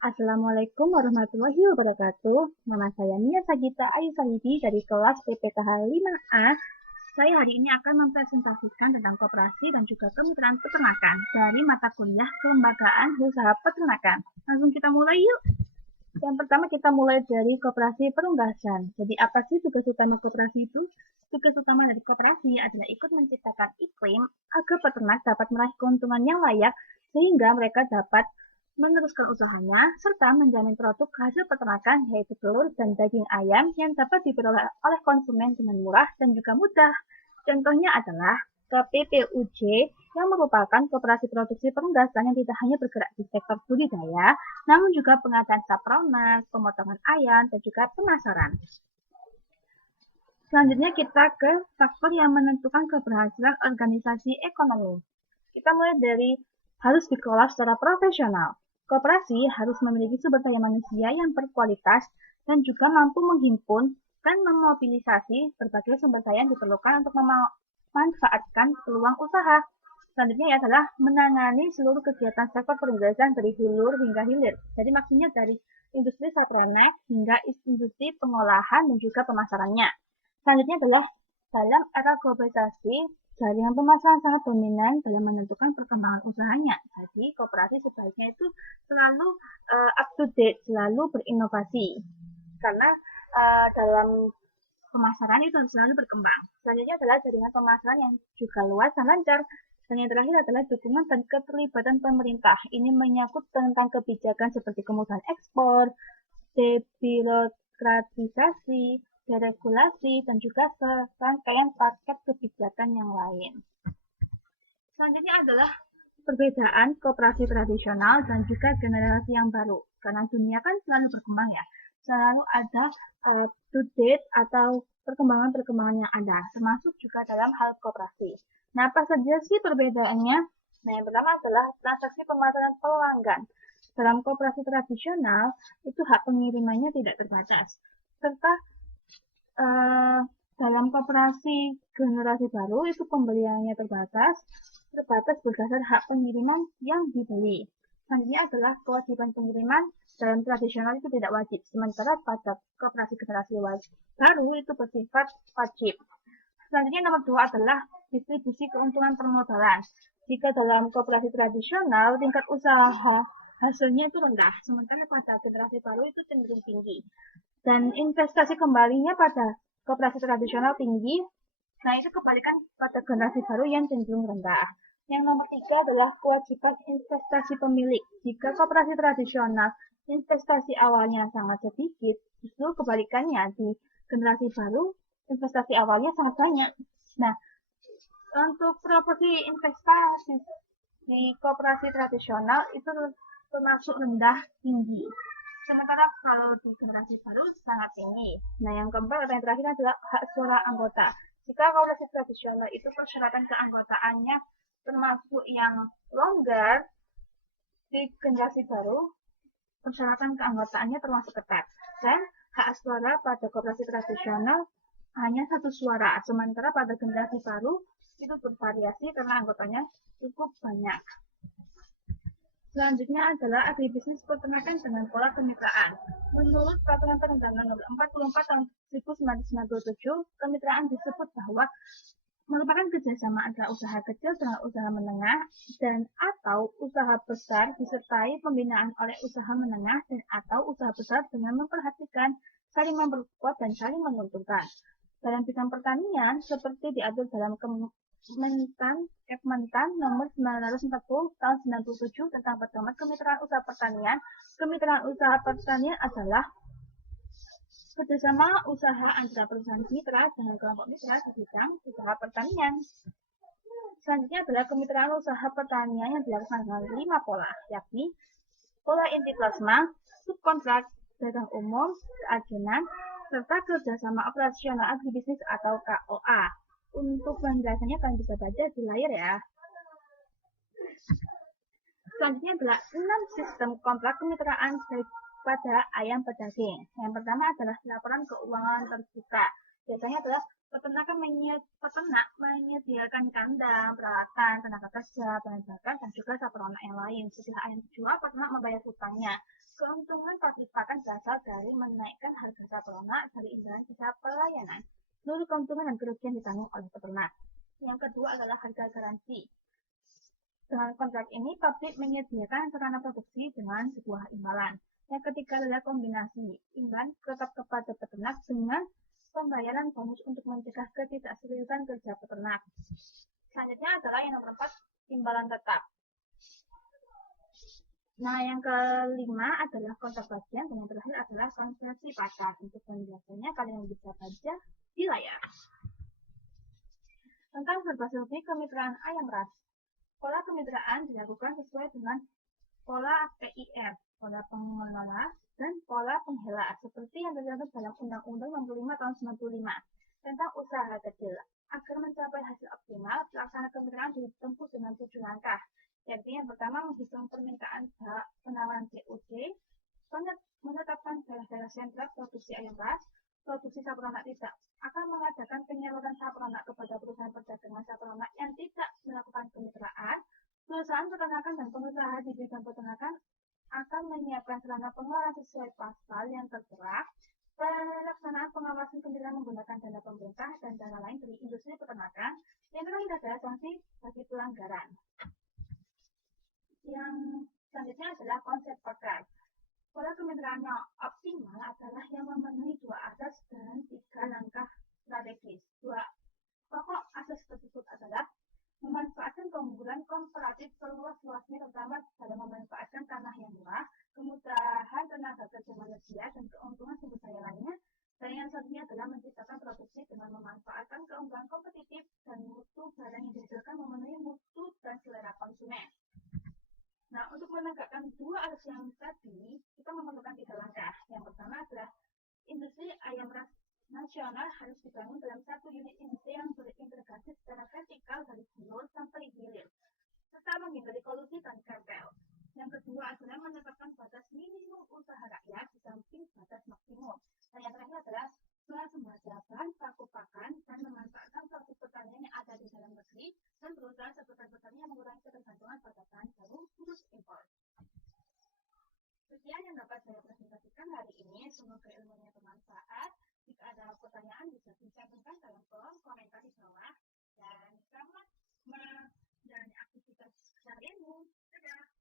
Assalamualaikum warahmatullahi wabarakatuh. Nama saya Nia Sagita Ayu Sahidi dari kelas PPKH 5A. Saya hari ini akan mempresentasikan tentang koperasi dan juga kemitraan peternakan dari mata kuliah Kelembagaan Usaha Peternakan. Langsung kita mulai yuk. Yang pertama kita mulai dari koperasi perunggasan. Jadi apa sih tugas utama koperasi itu? Tugas utama dari koperasi adalah ikut menciptakan iklim agar peternak dapat meraih keuntungan yang layak sehingga mereka dapat meneruskan usahanya, serta menjamin produk hasil peternakan yaitu telur dan daging ayam yang dapat diperoleh oleh konsumen dengan murah dan juga mudah. Contohnya adalah KPPUJ yang merupakan koperasi produksi perunggasan yang tidak hanya bergerak di sektor budidaya, namun juga pengadaan sapronak, pemotongan ayam, dan juga pemasaran. Selanjutnya kita ke faktor yang menentukan keberhasilan organisasi ekonomi. Kita mulai dari harus dikelola secara profesional. Koperasi harus memiliki sumber daya manusia yang berkualitas dan juga mampu menghimpun dan memobilisasi berbagai sumber daya yang diperlukan untuk memanfaatkan peluang usaha. Selanjutnya adalah menangani seluruh kegiatan sektor perunggasan dari hulu hingga hilir. Jadi maksudnya dari industri sapronek hingga industri pengolahan dan juga pemasarannya. Selanjutnya adalah dalam era globalisasi, jaringan pemasaran sangat dominan dalam menentukan perkembangan usahanya. Jadi, koperasi sebaiknya itu selalu up to date, selalu berinovasi. Karena dalam pemasaran itu selalu berkembang. Selanjutnya adalah jaringan pemasaran yang juga luas dan lancar. Dan yang terakhir adalah dukungan dan keterlibatan pemerintah. Ini menyangkut tentang kebijakan seperti kemudahan ekspor, debirokratisasi, deregulasi, dan juga serangkaian paket kebijakan yang lain. Selanjutnya adalah perbedaan koperasi tradisional dan juga generasi yang baru. Karena dunia kan selalu berkembang ya, selalu ada to date atau perkembangan-perkembangan yang ada, termasuk juga dalam hal koperasi. Nah, apa saja sih perbedaannya? Nah, yang pertama adalah transaksi pemasaran pelanggan. Dalam koperasi tradisional, itu hak pengirimannya tidak terbatas. Serta dalam koperasi generasi baru, itu pembeliannya terbatas berdasar hak pengiriman yang dibeli. Selanjutnya adalah kewajiban pengiriman dalam tradisional itu tidak wajib, sementara pada koperasi generasi baru itu bersifat wajib. Selanjutnya nomor 2 adalah distribusi keuntungan permodalan. Jika dalam koperasi tradisional tingkat usaha hasilnya itu rendah, sementara pada generasi baru itu cenderung tinggi. Dan investasi kembalinya pada koperasi tradisional tinggi, nah itu kebalikan pada generasi baru yang cenderung rendah. Yang nomor 3 adalah kewajiban investasi pemilik. Jika koperasi tradisional investasi awalnya sangat sedikit, justru kebalikannya di generasi baru investasi awalnya sangat banyak. Nah, untuk proporsi investasi di koperasi tradisional itu termasuk rendah tinggi. Sementara kalau di generasi baru sangat tinggi. Nah, yang keempat atau yang terakhir adalah hak suara anggota. Jika koperasi tradisional itu persyaratan keanggotaannya termasuk yang longgar, di generasi baru persyaratan keanggotaannya termasuk ketat. Dan hak suara pada koperasi tradisional hanya satu suara, sementara pada generasi baru itu bervariasi karena anggotanya cukup banyak. Selanjutnya adalah agribisnis peternakan dengan pola kemitraan. Menurut Peraturan Perundangan Nomor 44 Tahun 1997, kemitraan disebut bahwa merupakan kerjasama antara usaha kecil dengan usaha menengah dan atau usaha besar disertai pembinaan oleh usaha menengah dan atau usaha besar dengan memperhatikan saling memperkuat dan saling menguntungkan. Dalam bidang pertanian, seperti diatur dalam Kepmentan nomor 940 tahun 97 tentang pedoman kemitraan usaha pertanian. Kemitraan usaha pertanian adalah kerjasama usaha antara perusahaan mitra dengan kelompok mitra di bidang usaha pertanian. Selanjutnya adalah kemitraan usaha pertanian yang dilakukan dengan 5 pola, yakni pola inti plasma, subkontrak, dagang umum, keagenan, serta kerjasama operasional agribisnis atau KOA. Untuk penjelasannya kalian bisa baca di layar ya. Selanjutnya adalah 6 sistem kontrak kemitraan pada ayam pedaging. Yang pertama adalah laporan keuangan terbuka. Biasanya adalah peternak menyediakan kandang, peralatan, tenaga kerja, bahan bakar, dan juga saprona yang lain. Setelah ayam dijual, peternak membayar hutangnya. Keuntungan pabrik pakan berasal dari menaikkan harga sapronak dari imbalan jasa pelayanan. Seluruh keuntungan dan kerugian ditanggung oleh peternak. Yang kedua adalah harga garansi. Dengan kontrak ini, pabrik menyediakan sarana produksi dengan sebuah imbalan. Yang ketiga adalah kombinasi imbalan tetap kepada peternak dengan pembayaran bonus untuk mencegah ketidakseriusan kerja peternak. Selanjutnya adalah yang nomor 4, imbalan tetap. Nah, yang kelima adalah kontrak bagian, dan yang terakhir adalah konversi pakan. Untuk penjelasannya, kalian bisa baca di layar. Tentang serba-serbi kemitraan ayam ras. Pola kemitraan dilakukan sesuai dengan pola PIR, pola pengelola, dan pola penghela, seperti yang tercantum dalam Undang-Undang 65 tahun 95 tentang usaha kecil. Agar mencapai hasil optimal, pelaksana kemitraan ditempuh dengan 7 langkah. Jadi yang pertama, menghitung permintaan penawaran COC, menetapkan daerah-daerah sentra produksi ayam ras, produksi sapronak tidak akan mengadakan penyaluran sapronak kepada perusahaan perdagangan sapronak yang tidak melakukan kemitraan. Perusahaan peternakan dan pengusaha di bidang peternakan akan menyiapkan sarana pengelolaan sesuai pasal yang tertera. Pelaksanaan pengawasan kemitraan menggunakan dana pemerintah dan dana lain dari industri peternakan. Yang terakhir adalah sanksi bagi pelanggaran. Yang selanjutnya adalah konsep pekan. Pola kemitraan yang optimal adalah yang memenuhi 2 asas dan 3 langkah strategis. 2 pokok asas tersebut adalah memanfaatkan keunggulan komparatif seluas-luasnya, terutama dalam memanfaatkan tanah yang murah, kemudahan tenaga kerja manusia, dan keuntungan sumber daya lainnya. Dan yang satunya adalah menciptakan produksi dengan memanfaatkan keunggulan kompetitif dan mutu barang yang dihasilkan memenuhi mutu dan selera konsumen. Nah, untuk menegakkan 2 asas yang tadi, kita memerlukan 3 langkah. Yang pertama adalah industri ayam ras nasional harus dibangun dalam 1 unit industri yang berintegrasi secara vertikal dari hulu sampai hilir, serta menghindari kolusi dan kartel. Yang kedua adalah menetapkan batas minimum usaha rakyat di samping batas maksimum. Dan yang terakhir adalah swasembada bahan baku pakan dan memanfaatkan produk pertanian yang ada di dalam negeri dan berusaha sebesar-besarnya mengurangi ketergantungan pada bahan baku khusus impor. Sekian yang dapat saya presentasikan hari ini. Semoga ilmunya bermanfaat. Jika ada pertanyaan bisa dicantumkan dalam kolom komentar di bawah. Dan selamat menjalani aktivitas seharianmu. Dadah!